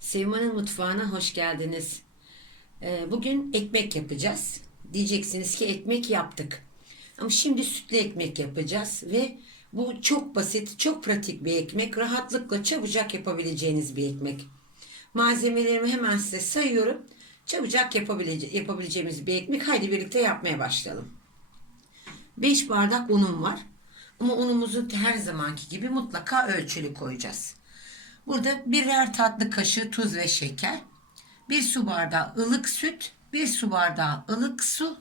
Sevman'ın mutfağına hoş geldiniz. Ee, Bugün ekmek yapacağız. Diyeceksiniz ki ekmek yaptık. Ama şimdi sütlü ekmek yapacağız ve bu çok basit, çok pratik bir ekmek. Rahatlıkla çabucak yapabileceğiniz bir ekmek. Malzemelerimi hemen size sayıyorum. Çabucak yapabilece- yapabileceğimiz bir ekmek. Haydi birlikte yapmaya başlayalım. 5 bardak unum var. Ama unumuzu her zamanki gibi mutlaka ölçülü koyacağız. Burada birer tatlı kaşığı tuz ve şeker, bir su bardağı ılık süt, bir su bardağı ılık su,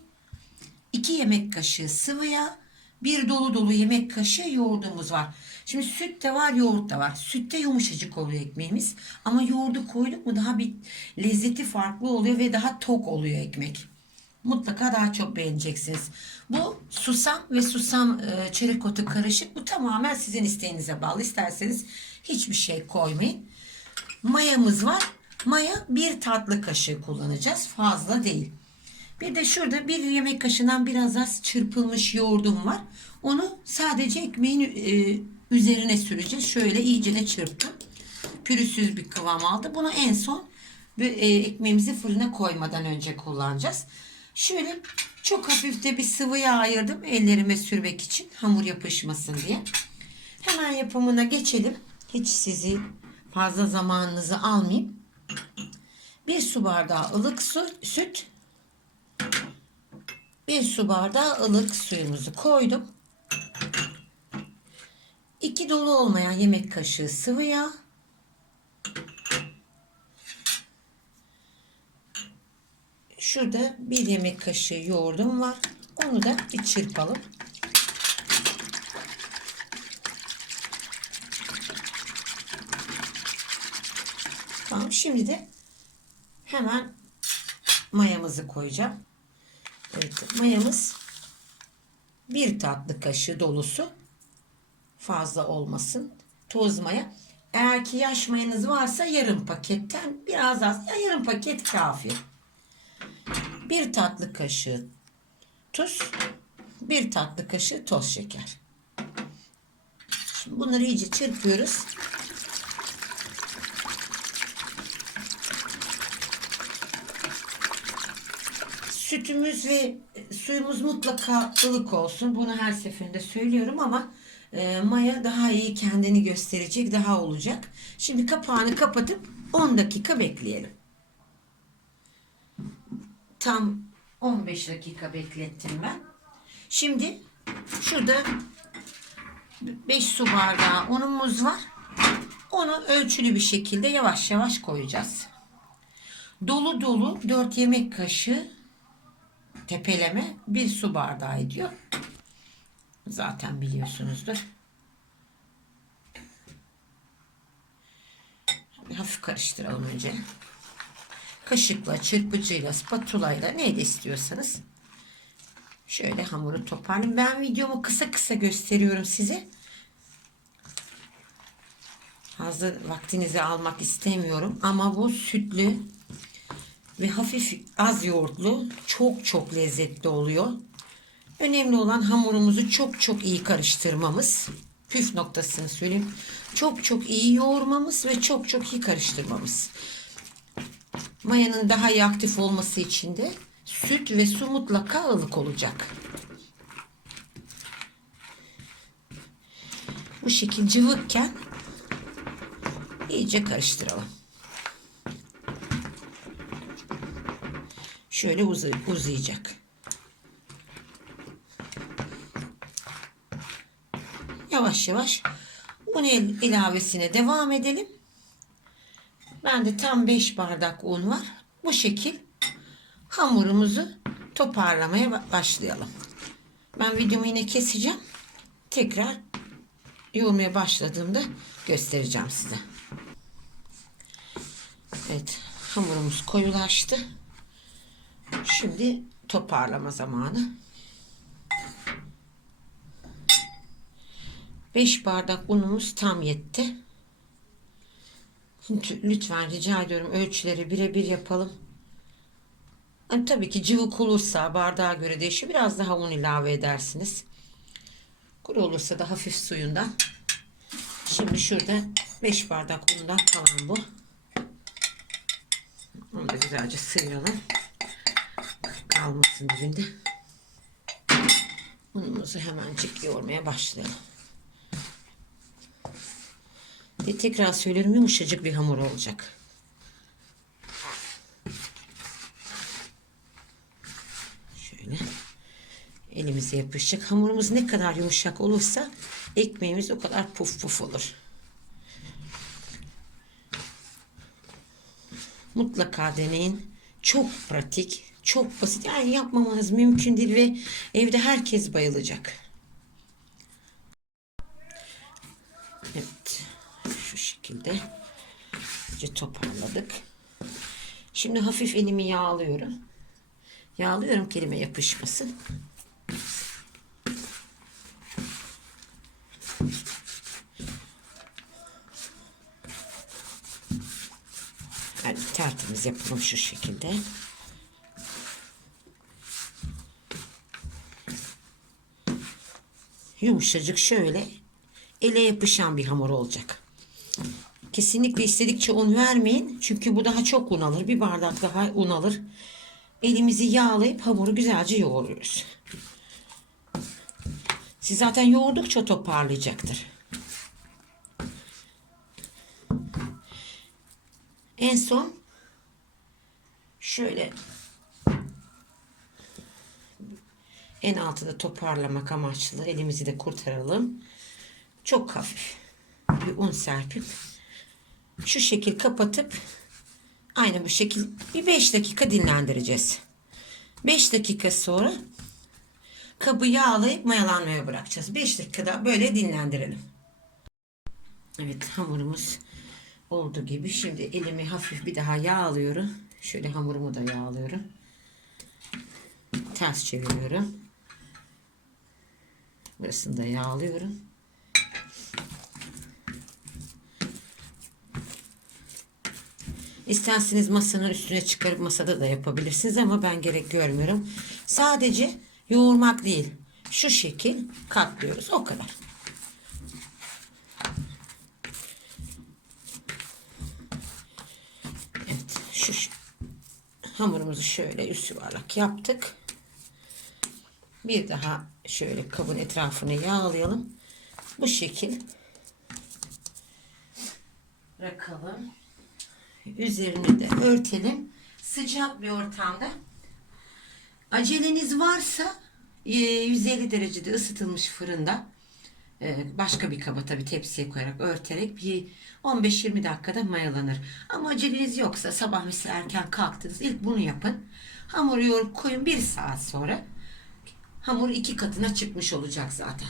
2 yemek kaşığı sıvı yağ, bir dolu dolu yemek kaşığı yoğurdumuz var. Şimdi süt de var, yoğurt da var. Sütte yumuşacık oluyor ekmeğimiz. Ama yoğurdu koyduk mu daha bir lezzeti farklı oluyor ve daha tok oluyor ekmek. Mutlaka daha çok beğeneceksiniz. Bu susam ve susam e, çörek otu karışık. Bu tamamen sizin isteğinize bağlı. İsterseniz hiçbir şey koymayın. Mayamız var. Maya bir tatlı kaşığı kullanacağız. Fazla değil. Bir de şurada bir yemek kaşığından biraz az çırpılmış yoğurdum var. Onu sadece ekmeğin e, üzerine süreceğiz. Şöyle iyice de çırptım. Pürüzsüz bir kıvam aldı. Bunu en son e, ekmeğimizi fırına koymadan önce kullanacağız. Şöyle çok hafif de bir sıvı yağ ayırdım ellerime sürmek için hamur yapışmasın diye. Hemen yapımına geçelim. Hiç sizi fazla zamanınızı almayayım. Bir su bardağı ılık su, süt. Bir su bardağı ılık suyumuzu koydum. İki dolu olmayan yemek kaşığı sıvı yağ. Şurada bir yemek kaşığı yoğurdum var. Onu da bir çırpalım. Tamam şimdi de hemen mayamızı koyacağım. Evet mayamız bir tatlı kaşığı dolusu fazla olmasın. Toz maya. Eğer ki yaş mayanız varsa yarım paketten biraz az. Ya yarım paket kafi. Bir tatlı kaşığı tuz, bir tatlı kaşığı toz şeker. Şimdi bunları iyice çırpıyoruz. Sütümüz ve suyumuz mutlaka ılık olsun. Bunu her seferinde söylüyorum ama e, maya daha iyi kendini gösterecek, daha olacak. Şimdi kapağını kapatıp 10 dakika bekleyelim. Tam 15 dakika beklettim ben. Şimdi şurada 5 su bardağı unumuz var. Onu ölçülü bir şekilde yavaş yavaş koyacağız. Dolu dolu 4 yemek kaşığı tepeleme bir su bardağı ediyor. Zaten biliyorsunuzdur. Hafif karıştıralım önce. Kaşıkla, çırpıcıyla, spatulayla neyle istiyorsanız. Şöyle hamuru toparlayayım. Ben videomu kısa kısa gösteriyorum size. Fazla vaktinizi almak istemiyorum. Ama bu sütlü ve hafif az yoğurtlu çok çok lezzetli oluyor. Önemli olan hamurumuzu çok çok iyi karıştırmamız. Püf noktasını söyleyeyim. Çok çok iyi yoğurmamız ve çok çok iyi karıştırmamız. Mayanın daha iyi aktif olması için de süt ve su mutlaka ılık olacak. Bu şekil cıvıkken iyice karıştıralım. Şöyle uzay uzayacak. Yavaş yavaş un il- ilavesine devam edelim. Bende tam 5 bardak un var. Bu şekil hamurumuzu toparlamaya ba- başlayalım. Ben videomu yine keseceğim. Tekrar yoğurmaya başladığımda göstereceğim size. Evet, hamurumuz koyulaştı. Şimdi toparlama zamanı. 5 bardak unumuz tam yetti. Lütfen rica ediyorum ölçüleri birebir yapalım. Hani tabii ki cıvık olursa bardağa göre değişiyor. Biraz daha un ilave edersiniz. Kuru olursa da hafif suyundan. Şimdi şurada 5 bardak undan kalan bu. güzelce sıyıralım. Kalmasın dibinde. Unumuzu hemencik yoğurmaya başlayalım. Ve tekrar söylerim yumuşacık bir hamur olacak. Şöyle elimize yapışacak. Hamurumuz ne kadar yumuşak olursa ekmeğimiz o kadar puf puf olur. Mutlaka deneyin. Çok pratik, çok basit. Yani yapmamanız mümkün değil ve evde herkes bayılacak. Evet. Şu şekilde iyice toparladık. Şimdi hafif elimi yağlıyorum. Yağlıyorum ki elime yapışmasın. Hadi tertemiz yapalım şu şekilde. Yumuşacık şöyle ele yapışan bir hamur olacak. Kesinlikle istedikçe un vermeyin. Çünkü bu daha çok un alır. Bir bardak daha un alır. Elimizi yağlayıp hamuru güzelce yoğuruyoruz. Siz zaten yoğurdukça toparlayacaktır. En son şöyle en altı toparlamak amaçlı elimizi de kurtaralım. Çok hafif bir un serpip şu şekil kapatıp aynı bu şekil bir 5 dakika dinlendireceğiz. 5 dakika sonra kabı yağlayıp mayalanmaya bırakacağız. 5 dakikada böyle dinlendirelim. Evet hamurumuz olduğu gibi şimdi elimi hafif bir daha yağlıyorum. Şöyle hamurumu da yağlıyorum. Ters çeviriyorum. Burasını da yağlıyorum. İsterseniz masanın üstüne çıkarıp masada da yapabilirsiniz ama ben gerek görmüyorum. Sadece yoğurmak değil. Şu şekil katlıyoruz. O kadar. Evet. Şu hamurumuzu şöyle üst yuvarlak yaptık. Bir daha şöyle kabın etrafını yağlayalım. Bu şekil bırakalım. Üzerini de örtelim. Sıcak bir ortamda. Aceleniz varsa e, 150 derecede ısıtılmış fırında e, başka bir kaba tabi tepsiye koyarak örterek bir 15-20 dakikada mayalanır. Ama aceleniz yoksa sabah mesela erken kalktınız ilk bunu yapın. Hamuru yoğurup koyun bir saat sonra hamur iki katına çıkmış olacak zaten.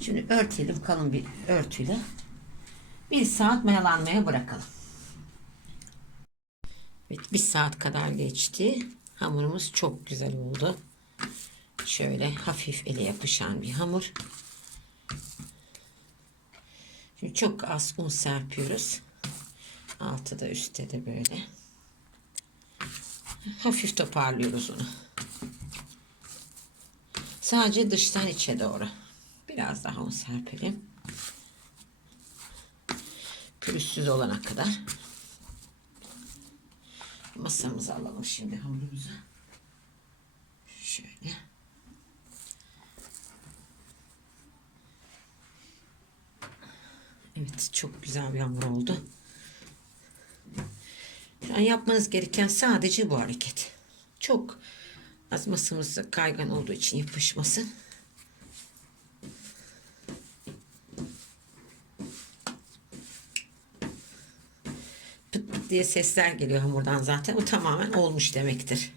Şimdi örtelim kalın bir örtüyle. Bir saat mayalanmaya bırakalım. Evet, bir saat kadar geçti. Hamurumuz çok güzel oldu. Şöyle hafif ele yapışan bir hamur. Şimdi çok az un serpiyoruz. Altı da üstte de böyle. Hafif toparlıyoruz onu. Sadece dıştan içe doğru. Biraz daha un serpelim. Pürüzsüz olana kadar. Masamıza alalım şimdi hamurumuzu. Şöyle. Evet çok güzel bir hamur oldu. Şu an yapmanız gereken sadece bu hareket. Çok az masamız kaygan olduğu için yapışmasın. Diye sesler geliyor hamurdan zaten. O tamamen olmuş demektir.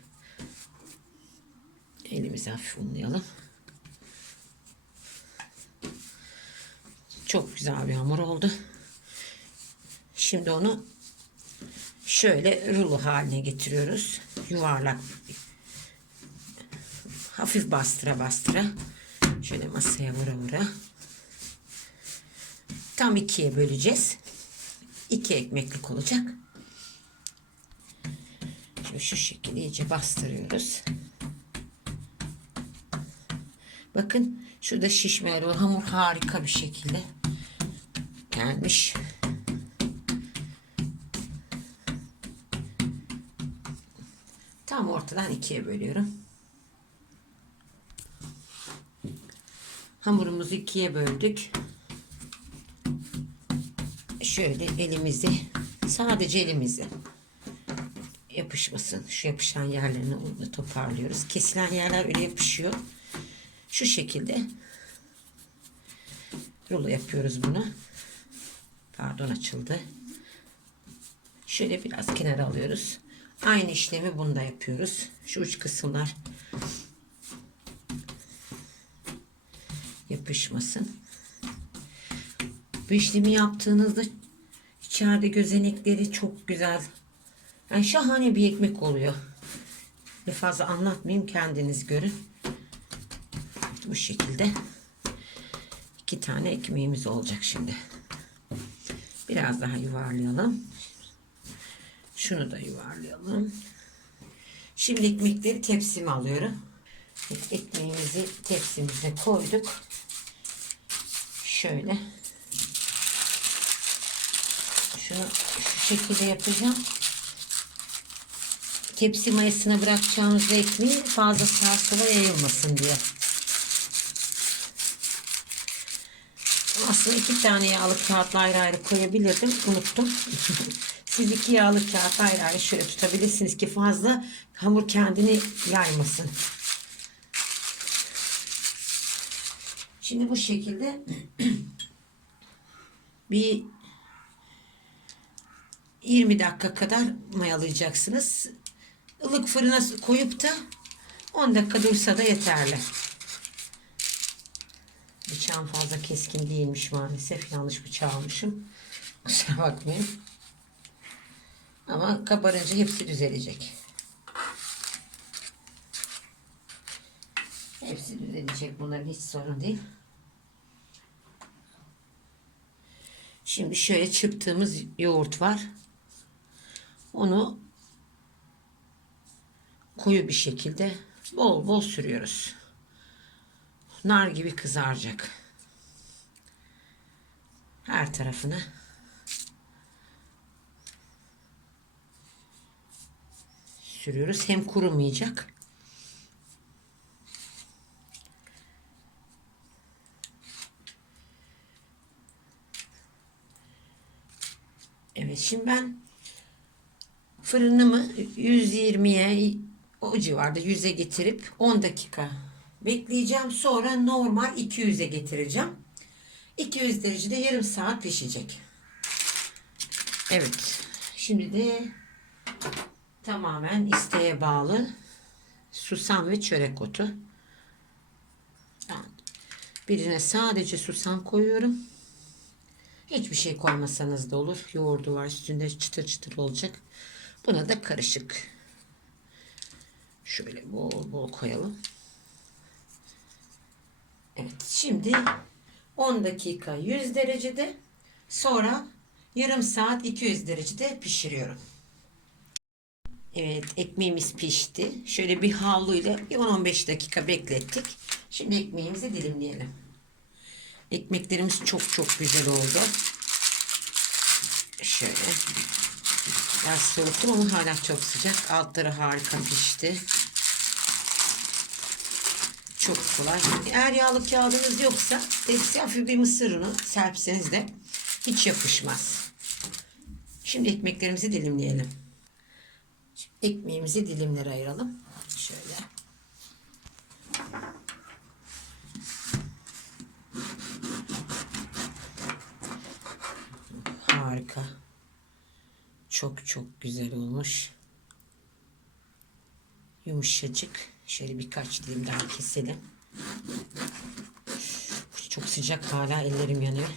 Elimizi hafif unlayalım. Çok güzel bir hamur oldu. Şimdi onu şöyle rulo haline getiriyoruz. Yuvarlak hafif bastıra bastıra şöyle masaya vura vura tam ikiye böleceğiz. İki ekmeklik olacak. Şimdi şu şekilde iyice bastırıyoruz. Bakın şurada şişmeler var. Hamur harika bir şekilde gelmiş. Tam ortadan ikiye bölüyorum. Hamurumuzu ikiye böldük. Şöyle elimizi sadece elimizi yapışmasın. Şu yapışan yerlerini unla toparlıyoruz. Kesilen yerler öyle yapışıyor. Şu şekilde rulo yapıyoruz bunu. Pardon açıldı. Şöyle biraz kenara alıyoruz. Aynı işlemi bunda yapıyoruz. Şu uç kısımlar yapışmasın. Bu işlemi yaptığınızda içeride gözenekleri çok güzel. Yani şahane bir ekmek oluyor. Ne fazla anlatmayayım kendiniz görün. Bu şekilde iki tane ekmeğimiz olacak şimdi. Biraz daha yuvarlayalım. Şunu da yuvarlayalım. Şimdi ekmekleri tepsime alıyorum. Ekmeğimizi tepsimize koyduk. Şöyle. Şunu şu şekilde yapacağım. Tepsi mayasına bırakacağımız ekmeği fazla sağa sola yayılmasın diye. Aslında iki tane yağlı kağıtla ayrı ayrı koyabilirdim. Unuttum. Siz iki yağlı kağıt ayrı ayrı şöyle tutabilirsiniz ki fazla hamur kendini yaymasın. Şimdi bu şekilde bir 20 dakika kadar mayalayacaksınız. Ilık fırına koyup da 10 dakika dursa da yeterli. Bıçağım fazla keskin değilmiş maalesef. Yanlış bıçağı almışım. Kusura bakmayın. Ama kabarınca hepsi düzelecek. Hepsi düzelecek. Bunların hiç sorun değil. Şimdi şöyle çırptığımız yoğurt var. Onu koyu bir şekilde bol bol sürüyoruz. Nar gibi kızaracak. Her tarafına. Sürüyoruz. Hem kurumayacak. Evet şimdi ben fırınımı 120'ye o civarda 100'e getirip 10 dakika bekleyeceğim. Sonra normal 200'e getireceğim. 200 derecede yarım saat pişecek. Evet. Şimdi de tamamen isteğe bağlı susam ve çörek otu. Birine sadece susam koyuyorum. Hiçbir şey koymasanız da olur. Yoğurdu var üstünde çıtır çıtır olacak. Buna da karışık. Şöyle bol bol koyalım. Evet şimdi 10 dakika 100 derecede sonra yarım saat 200 derecede pişiriyorum. Evet ekmeğimiz pişti. Şöyle bir havluyla bir 10-15 dakika beklettik. Şimdi ekmeğimizi dilimleyelim. Ekmeklerimiz çok çok güzel oldu. Şöyle. Biraz soğuttum ama hala çok sıcak. Altları harika pişti. Çok kolay. Eğer yağlı kağıdınız yoksa tepsi hafif bir mısır unu serpseniz de hiç yapışmaz. Şimdi ekmeklerimizi dilimleyelim. Ekmeğimizi dilimlere ayıralım. Şöyle. Harika. Çok çok güzel olmuş. Yumuşacık. Şöyle birkaç dilim daha keselim. Çok sıcak hala ellerim yanıyor.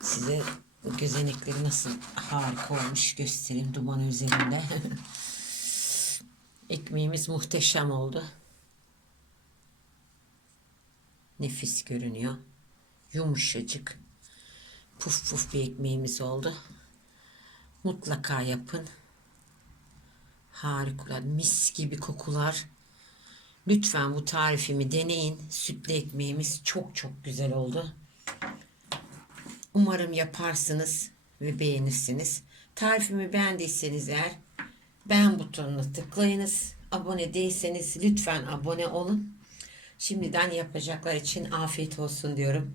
Size bu gözenekleri nasıl harika olmuş göstereyim duman üzerinde. Ekmeğimiz muhteşem oldu. Nefis görünüyor. Yumuşacık. Puf puf bir ekmeğimiz oldu. Mutlaka yapın. Harikulade mis gibi kokular. Lütfen bu tarifimi deneyin. Sütlü ekmeğimiz çok çok güzel oldu. Umarım yaparsınız ve beğenirsiniz. Tarifimi beğendiyseniz eğer beğen butonuna tıklayınız. Abone değilseniz lütfen abone olun. Şimdiden yapacaklar için afiyet olsun diyorum.